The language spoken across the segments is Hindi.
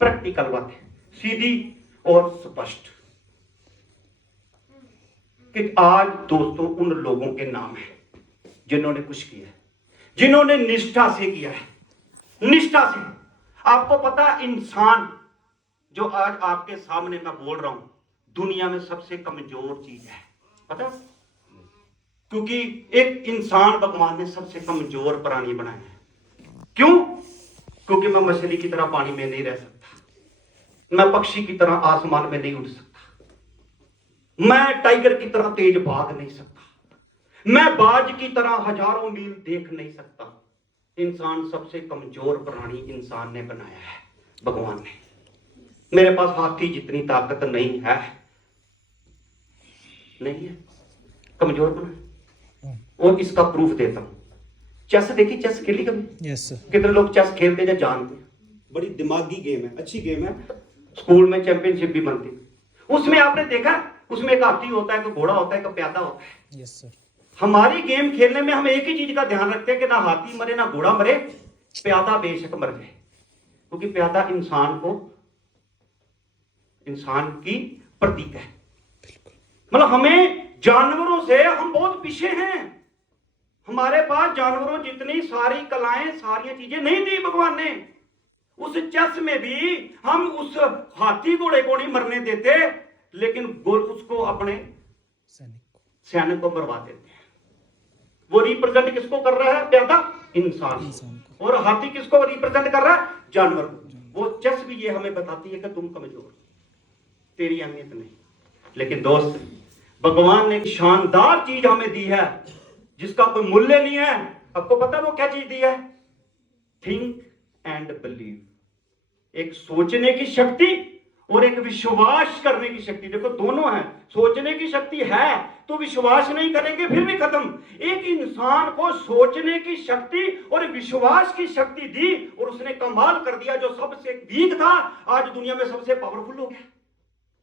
प्रैक्टिकल बातें, सीधी और स्पष्ट। कि आज दोस्तों उन लोगों के नाम है जिन्होंने कुछ किया है, जिन्होंने निष्ठा से किया है, निष्ठा से। आपको पता, इंसान जो आज आपके सामने मैं बोल रहा हूं, दुनिया में सबसे कमजोर चीज है, पता? क्योंकि एक इंसान भगवान ने सबसे कमजोर प्राणी बनाया है। क्यों? क्योंकि मैं मछली की तरह पानी में नहीं रह सकता, मैं पक्षी की तरह आसमान में नहीं उड़ सकता, मैं टाइगर की तरह तेज भाग नहीं सकता, मैं बाज की तरह हजारों मील देख नहीं सकता। इंसान सबसे कमजोर प्राणी इंसान ने बनाया है, भगवान ने। मेरे पास हाथी जितनी ताकत नहीं है, नहीं है, कमजोर बना। और इसका प्रूफ देता हूं। चेस देखी, चेस खेली कभी? Yes sir. कितने लोग चेस खेलते हैं, जानते हैं? बड़ी दिमागी गेम है, अच्छी गेम है, स्कूल में चैंपियनशिप भी बनती है। उसमें आपने देखा, उसमें एक हाथी होता है, एक घोड़ा होता है, एक प्यादा होता है। Yes sir. हमारी गेम खेलने में हम एक ही चीज का ध्यान रखते हैं कि ना हाथी मरे ना घोड़ा मरे, प्यादा बेशक मर जाए, क्योंकि प्यादा इंसान की प्रतीक है। मतलब हमें जानवरों से हम बहुत पीछे हैं। हमारे पास जानवरों जितनी सारी कलाएं, सारी चीजें नहीं दी भगवान ने। उस चेस में भी हम उस हाथी घोड़े को नहीं मरने देते, लेकिन उसको अपने सैनिक को मरवा देते हैं। वो रिप्रेजेंट किसको कर रहा है? प्यादा इंसान को। और हाथी किसको रिप्रेजेंट कर रहा है? जानवर को। वो चेस भी ये हमें बताती है कि तुम कमजोर, तेरी अहमियत नहीं। लेकिन दोस्त, भगवान ने शानदार चीज हमें दी है जिसका कोई मूल्य नहीं है। आपको पता है वो क्या चीज दी है? Think and believe. एक सोचने की शक्ति और एक विश्वास करने की शक्ति। देखो दोनों है। सोचने की शक्ति है तो विश्वास नहीं करेंगे, फिर भी खत्म। एक इंसान को सोचने की शक्ति और विश्वास की शक्ति दी और उसने कमाल कर दिया। जो सबसे वीक था आज दुनिया में सबसे पावरफुल हो गया।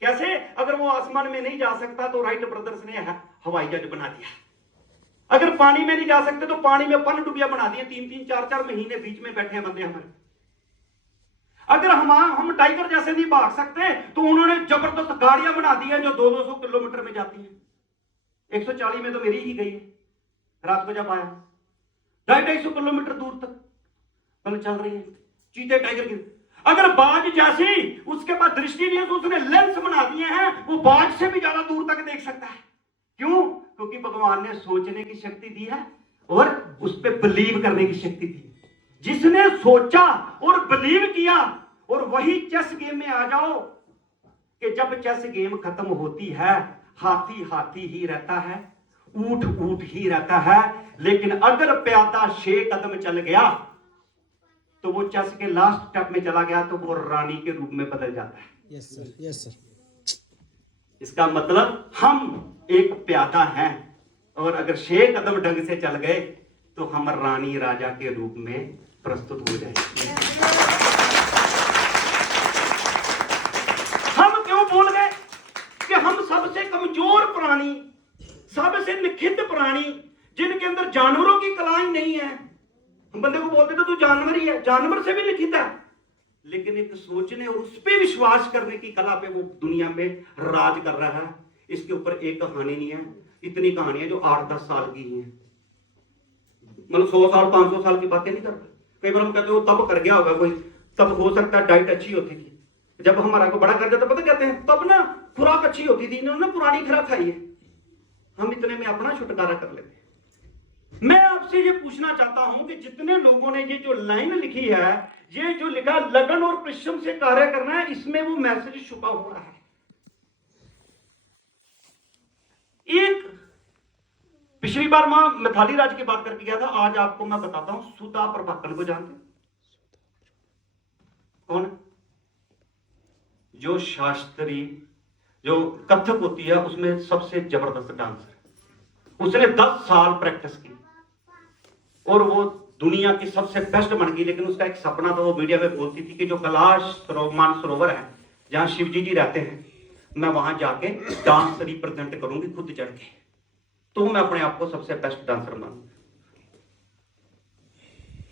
कैसे? अगर वो आसमान में नहीं जा सकता तो राइट ब्रदर्स ने हवाई जहाज बना दिया। अगर पानी में नहीं जा सकते तो पानी में पनडुब्बियां बना दिए। 3-3 4-4 महीने बीच में बैठे हैं बंदे हमारे। अगर हम टाइगर जैसे नहीं भाग सकते तो उन्होंने जबरदस्त गाड़ियां बना दी हैं जो 200 किलोमीटर में जाती हैं। 140 में तो मेरी ही गई है रात को जब आया। 250 किलोमीटर दूर तक मतलब चल रही है चीते टाइगर की। अगर बाज जैसी उसके पास दृष्टि नहीं है तो उसने लेंस बना दिए हैं, वो बाज से भी ज्यादा दूर तक देख सकता है। क्यों? क्योंकि भगवान ने सोचने की शक्ति दी है और उस पर बिलीव करने की शक्ति दी। जिसने सोचा और बिलीव किया, और वही चेस गेम में आ जाओ कि जब चेस गेम खत्म होती है हाथी हाथी ही रहता है, ऊंट ऊंट ही रहता है। लेकिन अगर प्यादा 6 कदम चल गया तो वो चेस के लास्ट स्टेप में चला गया तो वो रानी के रूप में बदल जाता है। Yes sir, yes sir. इसका मतलब हम एक प्यादा हैं और अगर 6 कदम ढंग से चल गए तो हम रानी राजा के रूप में प्रस्तुत हो जाएंगे। हम क्यों भूल गए कि हम सबसे कमजोर प्राणी, सबसे निखित प्राणी, जिनके अंदर जानवरों की कला ही नहीं है। हम बंदे को बोलते थे तू जानवर ही है, जानवर से भी निखित है, लेकिन एक सोचने और उस पर विश्वास करने की कला पे वो दुनिया में राज कर रहा है। इसके ऊपर एक कहानी नहीं है, इतनी कहानियां जो 8-10 साल की हैं। मतलब 100 साल 500 साल की बातें नहीं कर रहा। कई बार हम कहते हो तब कर गया होगा कोई, तब हो सकता है डाइट अच्छी होती थी। जब हमारा को बड़ा कर देता पता कहते हैं तब ना खुराक अच्छी होती थी, इन्होंने पुरानी खुराक खाई है। हम इतने में अपना छुटकारा कर लेते हैं। मैं आपसे ये पूछना चाहता हूं कि जितने लोगों ने ये जो लाइन लिखी है, ये जो लिखा लगन और परिश्रम से कार्य करना है, इसमें वो मैसेज छुपा हुआ है। एक पिछली बार मैं मिथाली राज की बात करके गया था, आज आपको मैं बताता हूं सुधा प्रभाकर को जानते हैं? कौन है? जो शास्त्रीय जो कथक होती है उसमें सबसे जबरदस्त डांसर। उसने 10 साल प्रैक्टिस की और वो दुनिया की सबसे बेस्ट बन गई। लेकिन उसका एक सपना था, वो मीडिया में बोलती थी कि जो कैलाश मानसरोवर है जहां शिव जी रहते हैं, मैं वहां जाके डांस रिप्रेजेंट करूंगी खुद चढ़ के, तो मैं अपने आप को सबसे बेस्ट डांसर मानूंगा।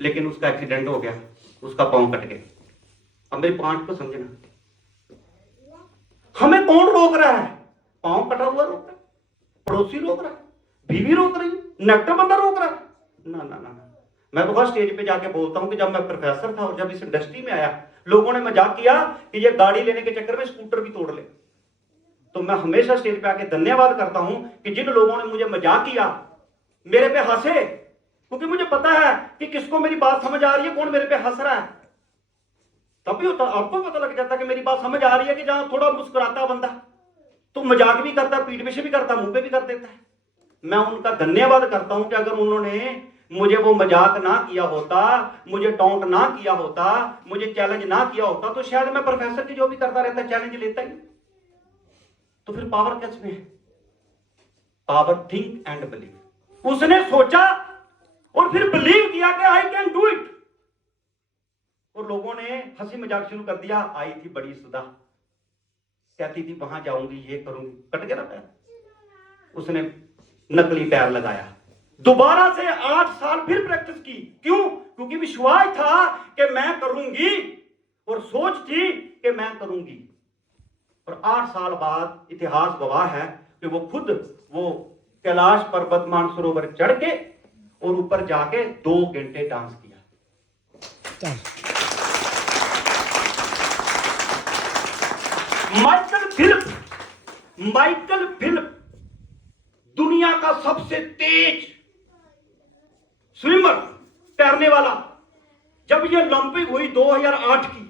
लेकिन उसका एक्सीडेंट हो गया, उसका पांव कट गया। हमें पांच को समझना। हमें कौन रोक रहा है? पांव कटा हुआ रोक रहा है, पड़ोसी रोक रहा है, बीवी रोक रही है, नेक्टर बंदा रोक रहा है। ना ना ना, मैं तो बस स्टेज पे जाके बोलता हूं कि जब मैं प्रोफेसर था और जब इस इंडस्ट्री में आया, लोगों ने मजाक किया कि ये गाड़ी लेने के चक्कर में स्कूटर भी तोड़ ले, तो मैं हमेशा स्टेज पे आके धन्यवाद करता हूं कि जिन लोगों ने मुझे मजाक किया, मेरे पे हंसे, क्योंकि मुझे पता है कि किसको मेरी बात समझ आ रही है, कौन मेरे पे हंस रहा है। तभी होता, आपको पता लग जाता कि मेरी बात समझ आ रही है कि जहां थोड़ा मुस्कुराता बंदा तो मजाक भी करता, पीठ पीछे भी करता, मुंह पे भी कर देता है। मैं उनका धन्यवाद करता हूं कि अगर उन्होंने मुझे वो मजाक ना किया होता, मुझे टॉन्ट ना किया होता, मुझे चैलेंज ना किया होता, तो शायद मैं प्रोफेसर की जो भी करता रहता, चैलेंज लेता ही। तो फिर पावर किस में है? Power think and believe. उसने सोचा और फिर बिलीव किया कि आई कैन डू इट, और लोगों ने हंसी मजाक शुरू कर दिया। आई थी बड़ी सुधा, कहती थी वहां जाऊंगी, ये करूंगी, कट गया ना पैर। उसने नकली पैर लगाया, दोबारा से 8 साल फिर प्रैक्टिस की। क्यों? क्योंकि विश्वास था कि मैं करूंगी, और सोच थी कि मैं करूंगी। और 8 साल बाद इतिहास गवाह है कि वो खुद वो कैलाश पर्वत मानसरोवर चढ़ के और ऊपर जाके 2 घंटे डांस किया। माइकल फिलिप दुनिया का सबसे तेज स्विमर, तैरने वाला, जब ये ओलंपिक हुई 2008 की,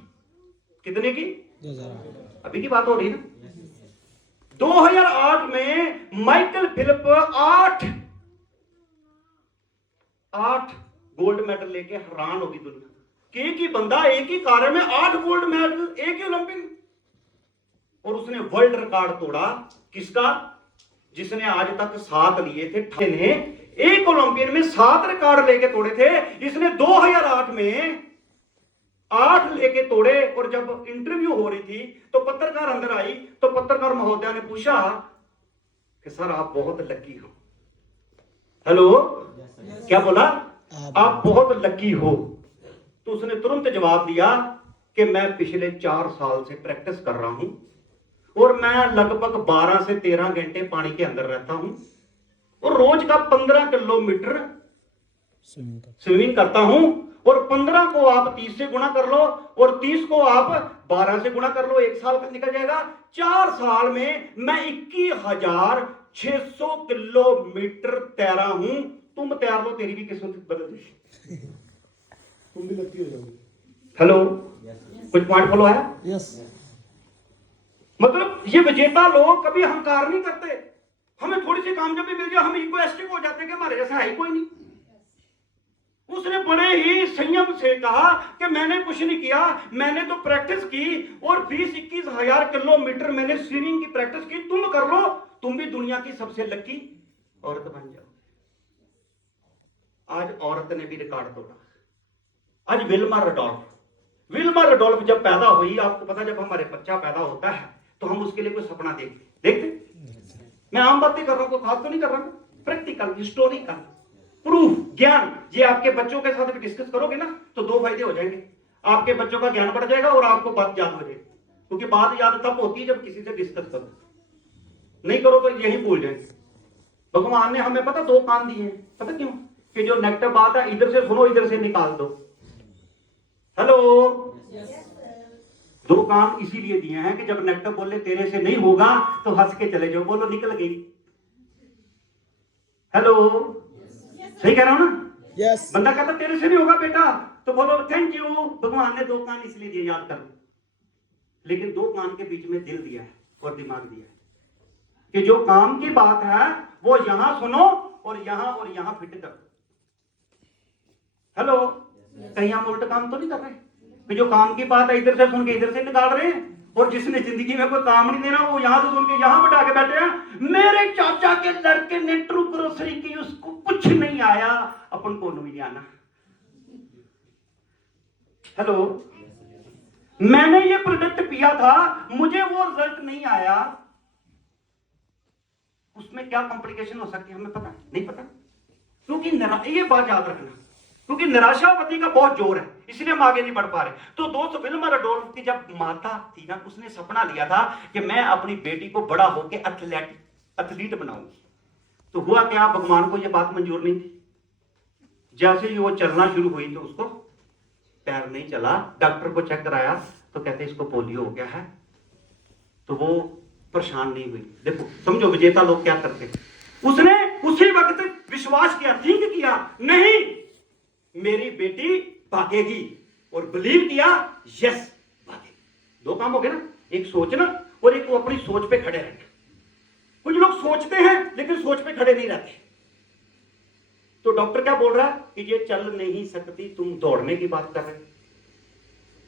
कितने की? 2008, अभी की बात हो रही है ना। 2008 में माइकल फिलिप 8 गोल्ड मेडल लेके हैरान होगी दुनिया कि एक ही बंदा एक ही कार्य में 8 गोल्ड मेडल एक ही ओलंपिक में। और उसने वर्ल्ड रिकॉर्ड तोड़ा। किसका? जिसने आज तक 7 लिए थे, ने एक ओलंपियन में 7 रिकॉर्ड लेके तोड़े थे। इसने 2008 में 8 लेके तोड़े। और जब इंटरव्यू हो रही थी तो पत्रकार अंदर आई, तो पत्रकार महोदया ने पूछा कि सर आप बहुत लकी हो। हेलो, क्या बोला? आप बहुत लकी हो। तो उसने तुरंत जवाब दिया कि मैं पिछले 4 साल से प्रैक्टिस कर रहा हूं और मैं लगभग 12 से 13 घंटे पानी के अंदर रहता हूं और रोज का 15 किलोमीटर स्विमिंग करता हूं। और 15 को आप 30 से गुणा कर लो और 30 को आप 12 से गुणा कर लो, 1 साल का निकल जाएगा। 4 साल में मैं 21,600 किलोमीटर तैरा हूं। तुम तैर लो, तेरी भी किस्मत बदल जाएगी, तुम भी लकी हो जाओगे। हेलो, कुछ पॉइंट फॉलो है? यस। मतलब ये विजेता लोग कभी अहंकार नहीं करते। हमें थोड़ी सी कामयाबी मिल जाए, हम इगोइस्टिक हो जाते हैं कि हमारे जैसा है ही कोई नहीं। उसने बड़े ही संयम से कहा कि मैंने कुछ नहीं किया, मैंने तो प्रैक्टिस की और 20-21 हजार किलोमीटर मैंने स्विमिंग की प्रैक्टिस की। तुम कर लो, तुम भी दुनिया की सबसे लकी औरत बन जाओ। आज औरत ने भी रिकॉर्ड तोड़ा। आज विल्मा रडोल्फ जब पैदा हुई, आपको पता, जब हमारे बच्चा पैदा होता है तो हम उसके लिए कोई सपना देखते। मैं आम बातें कर रहा हूं, कोई खास तो नहीं कर रहा हूं, प्रैक्टिकल, हिस्टोरिकल, प्रूफ, ज्ञान। ये आपके बच्चों के साथ भी डिस्कस करोगे ना तो 2 फायदे हो जाएंगे। आपके बच्चों का ज्ञान बढ़ जाएगा और आपको बात याद हो जाएगी। क्योंकि बात याद तब होती है जब किसी से डिस्कस करो, नहीं करो तो यही भूल जाएंगे। भगवान ने हमें पता 2 कान दिए हैं, पता क्यों? कि जो नेगेटिव बात है इधर से सुनो, इधर से निकाल दो। हेलो, 2 कान इसीलिए दिए हैं कि जब नेगेटिव बोले तेरे से नहीं होगा तो हंस के चले जाओ, बोलो निकल गई। हेलो, सही कह रहा हूं ना? यस। बंदा कहता तेरे से नहीं होगा बेटा तो बोलो थैंक यू, भगवान ने 2 कान इसलिए दिए, याद कर। लेकिन 2 कान के बीच में दिल दिया है और दिमाग दिया है कि जो काम की बात है वो यहां सुनो और यहां फिट करो। हेलो, कहीं हम उल्टा काम तो नहीं कर रहे कि जो काम की बात है इधर से सुन के इधर से निकाल रहे हैं, और जिसने जिंदगी में कोई काम नहीं देना वो यहां से सुन के यहां बैठा के बैठे हैं। मेरे चाचा के लड़के ने ट्रू ग्रोसरी की, उसको कुछ नहीं आया, अपन को नहीं आना। हेलो, मैंने ये प्रोडक्ट पिया था, मुझे वो रिजल्ट नहीं आया, उसमें क्या कॉम्प्लिकेशन हो सकती है हमें पता नहीं, पता। क्योंकि ये बात याद रखना, क्योंकि निराशावती का बहुत जोर है, इसलिए हम आगे नहीं बढ़ पा रहे। तो दोस्त विल्मा रडोल्फ की जब माता थी ना, उसने सपना लिया था कि मैं अपनी बेटी को बड़ा होकर एथलीट बनाऊंगी। तो हुआ क्या, भगवान को यह बात मंजूर नहीं थी। जैसे ही वो चलना शुरू हुई तो उसको पैर नहीं चला। डॉक्टर को चेक कराया तो कहते इसको पोलियो हो गया है। तो वो परेशान नहीं हुई। देखो समझो विजेता लोग क्या करते, उसने उसी वक्त विश्वास किया, थिंक किया, नहीं मेरी बेटी भागेगी, और बिलीव किया, यस भागेगी। दो काम हो गए ना, एक सोचना और एक वो अपनी सोच पे खड़े रहना। कुछ लोग सोचते हैं लेकिन सोच पे खड़े नहीं रहते। तो डॉक्टर क्या बोल रहा है कि ये चल नहीं सकती, तुम दौड़ने की बात कर रहे हो।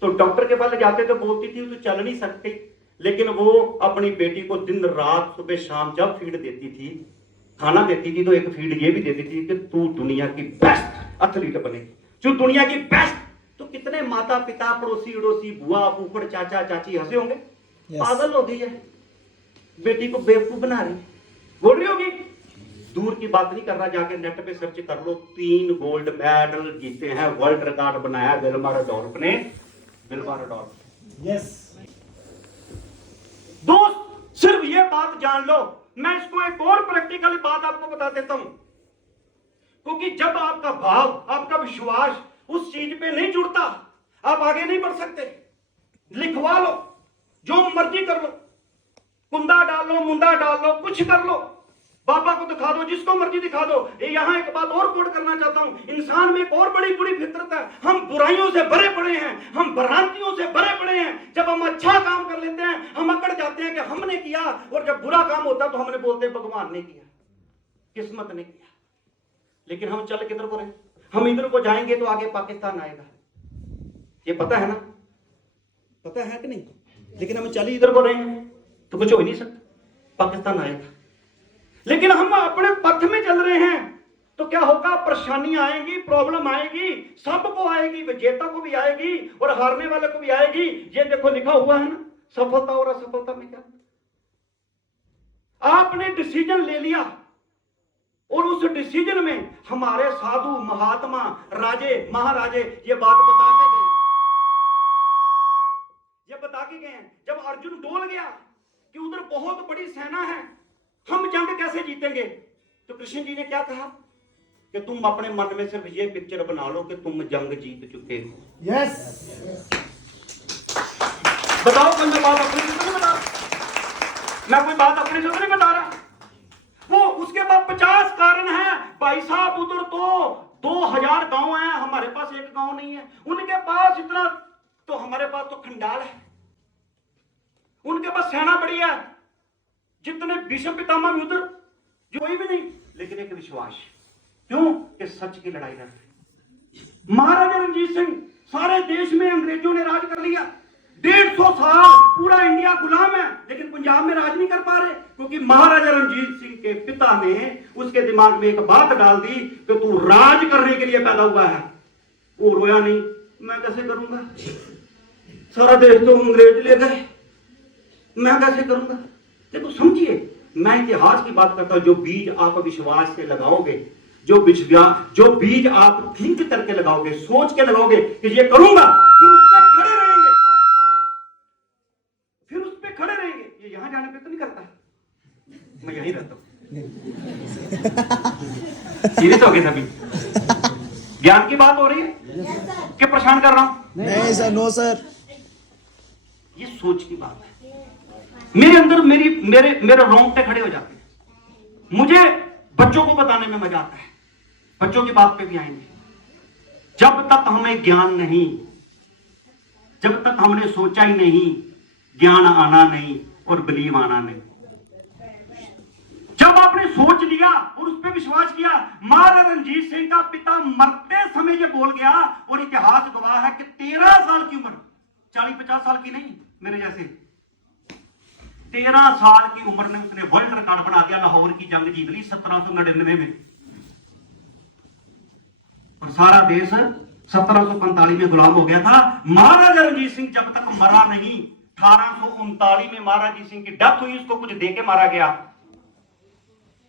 तो डॉक्टर के पास जाते तो बोलती थी तो चल नहीं सकती, लेकिन वो अपनी बेटी को दिन रात सुबह शाम जब फीड देती थी, खाना देती थी, तो एक फीड ये भी देती थी कि तू दुनिया की बेस्ट एथलीट बनेगी, जो दुनिया की बेस्ट। तो कितने माता पिता, पड़ोसी अड़ोसी, बुआ फूफड़, चाचा चाची हंसे होंगे, पागल हो गई है, बेटी को बेवकूफ बना रही, बोल रही होगी। दूर की बात नहीं कर रहा, जाके नेट पे सर्च कर लो, 3 गोल्ड मेडल जीते हैं, वर्ल्ड रिकॉर्ड बनाया विल्मा रडोल्फ ने। विल्मा रडोल्फ, यस दोस्त, सिर्फ ये बात जान लो। मैं इसको एक और प्रैक्टिकल बात आपको बता देता हूं, क्योंकि जब आपका भाव, आपका विश्वास उस चीज पे नहीं जुड़ता, आप आगे नहीं बढ़ सकते। लिखवा लो, जो मर्जी कर लो, कुंदा डाल लो, मुंदा डाल लो, कुछ कर लो, बाबा को दिखा दो, जिसको मर्जी दिखा दो। यहां एक बात और कोट करना चाहता हूं, इंसान में एक और बड़ी बुरी फितरत है, हम बुराइयों से भरे पड़े हैं, हम भ्रांतियों से भरे पड़े हैं। जब हम अच्छा काम कर लेते हैं हम अकड़ जाते हैं कि हमने किया, और जब बुरा काम होता है तो हमने बोलते हैं भगवान ने किया, किस्मत ने किया। लेकिन हम चल किधर को रहे, हम इधर को जाएंगे तो आगे पाकिस्तान आएगा, ये पता है ना, पता है कि नहीं। लेकिन हम चल इधर को रहे हैं तो कुछ हो ही नहीं सकता, पाकिस्तान आएगा। लेकिन हम अपने पथ में चल रहे हैं तो क्या होगा, परेशानियां आएंगी, प्रॉब्लम आएगी, सबको आएगी, विजेता को भी आएगी और हारने वाले को भी आएगी। ये देखो लिखा हुआ है ना, सफलता और असफलता में क्या। आपने डिसीजन ले लिया और उस डिसीजन में हमारे साधु महात्मा राजे महाराजे ये बात बता के गए, ये बता के गए हैं। जब अर्जुन डोल गया कि उधर बहुत बड़ी सेना है, हम जंग कैसे जीतेंगे, तो कृष्ण जी ने क्या कहा कि तुम अपने मन में सिर्फ ये पिक्चर बना लो कि तुम जंग जीत चुके हो। यस बताओ, मैं बात अपने से नहीं बता रहा, मैं कोई बात अपने से नहीं बता रहा। वो उसके बाद 50 कारण है भाई साहब, उधर तो 2000 गांव हैं, हमारे पास एक गांव नहीं है। उनके पास इतना, तो हमारे पास तो खंडाल है। उनके पास सेना बड़ी है, जितने भीष्म पितामह भी उधर जो कोई भी नहीं, लेकिन एक विश्वास, क्यों कि सच की लड़ाई लड़ रहे। महाराजा रणजीत सिंह, सारे देश में अंग्रेजों ने राज कर लिया, 150 साल पूरा इंडिया गुलाम है, लेकिन पंजाब में राज नहीं कर पा रहे, क्योंकि महाराजा रणजीत सिंह के पिता ने उसके दिमाग में एक बात डाल दी कि तू राज करने के लिए पैदा हुआ है। वो रोया नहीं, मैं कैसे करूंगा, सारा देश तो अंग्रेज ले गए, मैं कैसे करूंगा। देखो समझिए, मैं इतिहास की बात करता हूं। जो बीज आप विश्वास से लगाओगे, जो बीज आप थिंक करके लगाओगे, सोच के लगाओगे कि ये करूंगा, फिर उस पर खड़े रहेंगे, फिर उस पर खड़े रहेंगे। ये यहां जाने पे तो नहीं करता, मैं यहीं रहता हूं। सीरियस हो गए सभी, ज्ञान की बात हो रही है कि परेशान कर रहा हूं? नहीं सर, नो सर, ये सोच की बात है। मेरे अंदर मेरे रोंगटे खड़े हो जाते हैं। मुझे बच्चों को बताने में मजा आता है, बच्चों की बात पे भी आएंगे। जब तक हमें ज्ञान नहीं, जब तक हमने सोचा ही नहीं, ज्ञान आना नहीं और बिलीव आना नहीं। जब आपने सोच लिया और उस पर विश्वास किया, महाराजा रणजीत सिंह का पिता मरते समय ये बोल गया, और इतिहास गवाह है कि 13 साल की उम्र, 40-50 साल की नहीं, मेरे जैसे 13 साल की उम्र में उसने वर्ल्ड रिकॉर्ड बना दिया, लाहौर की जंग जीत ली 1799 में, और सारा देश 1745 में गुलाम हो गया था। महाराजा रणजीत सिंह जब तक मरा नहीं, 1839 में महाराजा रणजीत सिंह की डेथ हुई, उसको कुछ दे के मारा गया।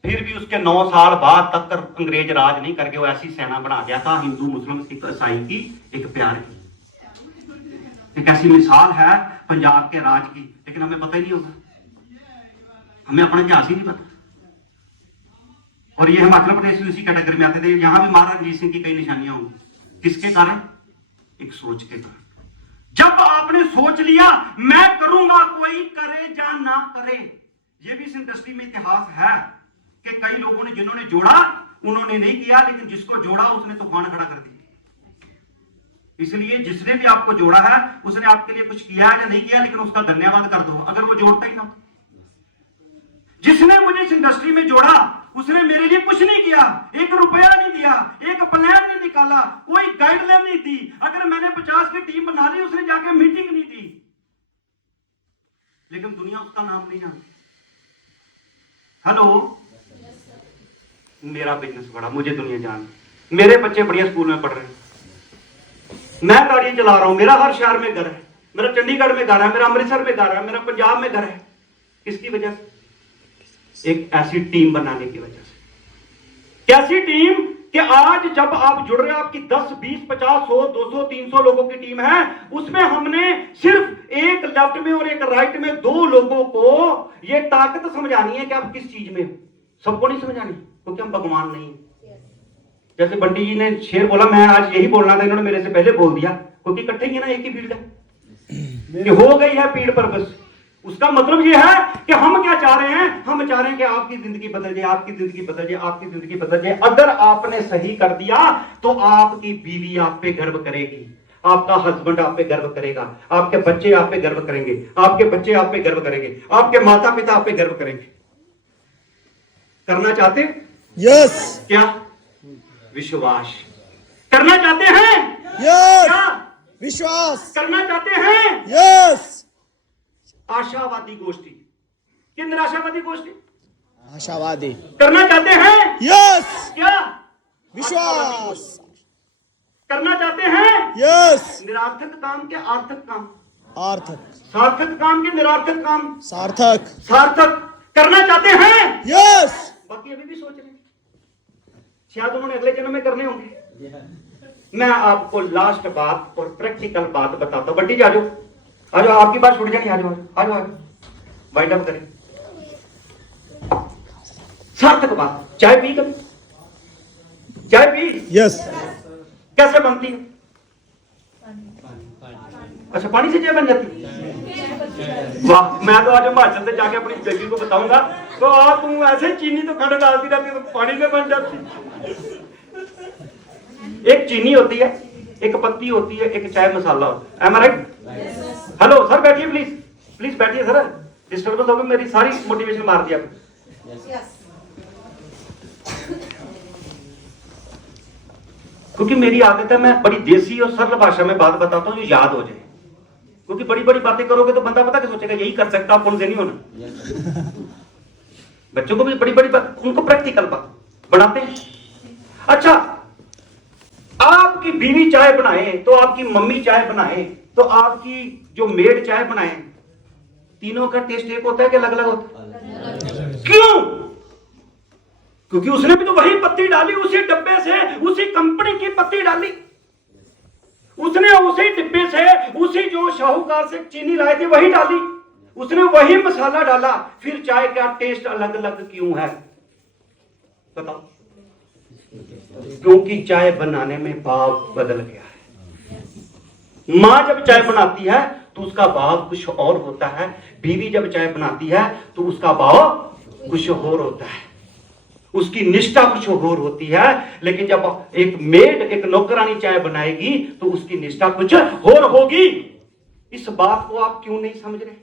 फिर भी उसके 9 साल बाद तक अंग्रेज राज नहीं करके वो ऐसी सेना बना गया था हिंदू मुस्लिम सिख ईसाई की एक प्यार की। एक ऐसी मिसाल है पंजाब के राज की, लेकिन हमें पता ही नहीं होगा, हमें अपना इतिहास ही नहीं पता। और ये हिमाचल प्रदेश भी उसी कैटेगरी में आते थे। यहां भी महाराज रणजीत सिंह की कई निशानियां होंगी। किसके कारण? एक सोच के कारण। जब आपने सोच लिया मैं करूंगा, कोई करे या ना करे। ये भी इस इंडस्ट्री में इतिहास है कि कई लोगों ने जिन्होंने जोड़ा उन्होंने नहीं किया, लेकिन जिसको जोड़ा उसने तूफान खड़ा कर दिया। इसलिए जिसने भी आपको जोड़ा है उसने आपके लिए कुछ किया है या नहीं किया, लेकिन उसका धन्यवाद कर दो अगर वो जोड़ता ही ना। जिसने मुझे इस इंडस्ट्री में जोड़ा उसने मेरे लिए कुछ नहीं किया, एक रुपया नहीं दिया, एक प्लान नहीं निकाला, कोई गाइडलाइन नहीं दी। अगर मैंने 50 की टीम बना ली उसने जाके मीटिंग नहीं दी, लेकिन दुनिया उसका नाम नहीं जानती। हेलो, मेरा बिजनेस बड़ा, मुझे दुनिया जान, मेरे बच्चे बढ़िया स्कूल में पढ़ रहे हैं, मैं गाड़ी चला रहा हूं, मेरा हर शहर में घर है, मेरा चंडीगढ़ में घर है, मेरा अमृतसर में घर है, मेरा पंजाब में घर है। किसकी वजह से? एक ऐसी टीम बनाने की वजह से। कैसी टीम कि आज जब आप जुड़ रहे हो, आपकी 10, 20, 50, 100, 200, 300 लोगों की टीम है, उसमें हमने सिर्फ एक लेफ्ट में और एक राइट में 2 लोगों को ये ताकत समझानी है कि आप किस चीज में हो। सबको नहीं समझानी, क्योंकि हम भगवान नहीं है। जैसे बंटी जी ने शेर बोला, मैं आज यही बोलना था, इन्होंने मेरे से पहले बोल दिया, क्योंकि इकट्ठे ही है ना, एक ही फील्ड है, हो गई है पीड़ पर्पस। उसका मतलब यह है कि हम क्या चाह रहे हैं? हम चाह रहे हैं कि आपकी जिंदगी बदल जाए, आपकी जिंदगी बदल जाए, आपकी जिंदगी बदल जाए। अगर आपने सही कर दिया तो आपकी बीवी आप पे गर्व करेगी, आपका हस्बैंड आप पे गर्व करेगा, आपके बच्चे आप पे गर्व करेंगे, आपके बच्चे आप पे गर्व करेंगे, आपके माता पिता आप पे गर्व करेंगे। करना चाहते? यस। क्या? विश्वास करना चाहते हैं? यस। क्या? विश्वास करना चाहते हैं? यस। आशावादी गोष्ठी कि निराशावादी गोष्ठी? आशावादी करना चाहते हैं? यस। क्या? विश्वास करना चाहते हैं? यस। निरार्थक काम के आर्थक काम? आर्थक। सार्थक काम के निरार्थक काम? सार्थक। सार्थक करना चाहते हैं? यस। बाकी अभी भी सोच रहे हैं, शायद उन्होंने अगले जन्म में करने होंगे। मैं आपको लास्ट बात और प्रैक्टिकल बात बताता हूं। बंटी जी आ जाओ, आ जाओ, आपकी बात छूट जानी, आ जाओ आ जाओ, वाइंड अप करें। सार्थक बात, चाय पी कभी? चाय पी? यस। कैसे बनती है? अच्छा, पानी से चाय बन जाती है? वाह, मैं तो आज हिमाचल से जाके अपनी बेटी को बताऊंगा, तो आप तुम ऐसे चीनी तो खंड डालती रहती तो पानी में बन जाती। एक चीनी होती है, एक पत्ती होती है, एक चाय मसाला होता है। Am I right? Hello sir, बैठिए प्लीज, प्लीज बैठिए सर, डिस्टर्बेंस हो गई, मेरी सारी मोटिवेशन मार दिया। क्योंकि मेरी आदत है, मैं बड़ी देसी और सरल भाषा में बात बताता हूँ जो याद हो जाए। क्योंकि बड़ी बड़ी बातें करोगे तो बंदा पता क्या सोचेगा, यही कर सकता, आप कौन से नहीं होना। बच्चों को भी बड़ी बड़ी बात, उनको प्रैक्टिकल बात बनाते हैं। अच्छा, आपकी बीवी चाय बनाए तो आपकी मम्मी चाय बनाए तो आपकी जो मेड चाय बनाए, तीनों का टेस्ट एक होता है कि अलग अलग होता है? क्यों? क्योंकि उसने भी तो वही पत्ती डाली, उसी डब्बे से, उसी कंपनी की पत्ती डाली, उसने उसी डिब्बे से, उसी जो शाहूकार से चीनी लाए थे वही डाली, उसने वही मसाला डाला। फिर चाय का टेस्ट अलग अलग क्यों है? बताओ। क्योंकि चाय बनाने में भाव बदल गया है। मां जब चाय बनाती है तो उसका भाव कुछ और होता है, बीवी जब चाय बनाती है तो उसका भाव कुछ और होता है, उसकी निष्ठा कुछ और होती है। लेकिन जब एक मेड, एक नौकरानी चाय बनाएगी तो उसकी निष्ठा कुछ और होगी। इस बात को आप क्यों नहीं समझ रहे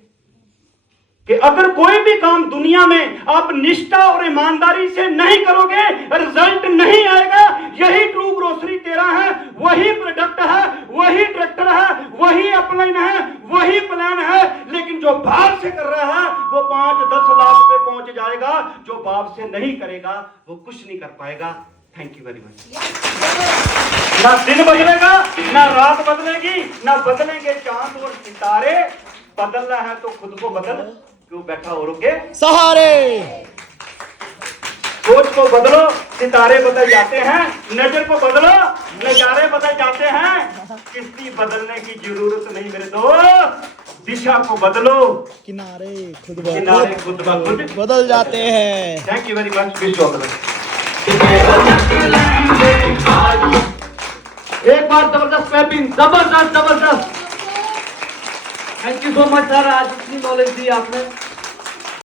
कि अगर कोई भी काम दुनिया में आप निष्ठा और ईमानदारी से नहीं करोगे, रिजल्ट नहीं आएगा। यही ट्रू ग्रोसरी तेरा है, वही प्रोडक्ट है, वही ट्रैक्टर है, वही अपलाइन है, वही प्लान है, लेकिन जो भाव से कर रहा है वो 5-10 लाख पे पहुंच जाएगा। जो भाव से नहीं करेगा वो कुछ नहीं कर पाएगा। Thank you very much. ना दिन बदलेगा, ना रात बदलेगी, ना बदलेंगे चांद और सितारे। बदलना है तो खुद को बदल, क्यों बैठा औरों के सहारे। सोच को बदलो, सितारे बदल जाते हैं। नजर को बदलो, नजारे बदल जाते हैं। किस्ती बदलने की जरूरत नहीं मेरे दोस्त, दिशा को बदलो, किनारे खुद ब खुद बदल जाते हैं। Thank you very much. Wish you all the best. एक बार जबरदस्त क्लैपिंग, जबरदस्त जबरदस्त। Thank you so much sir, आज इतनी नॉलेज दी आपने।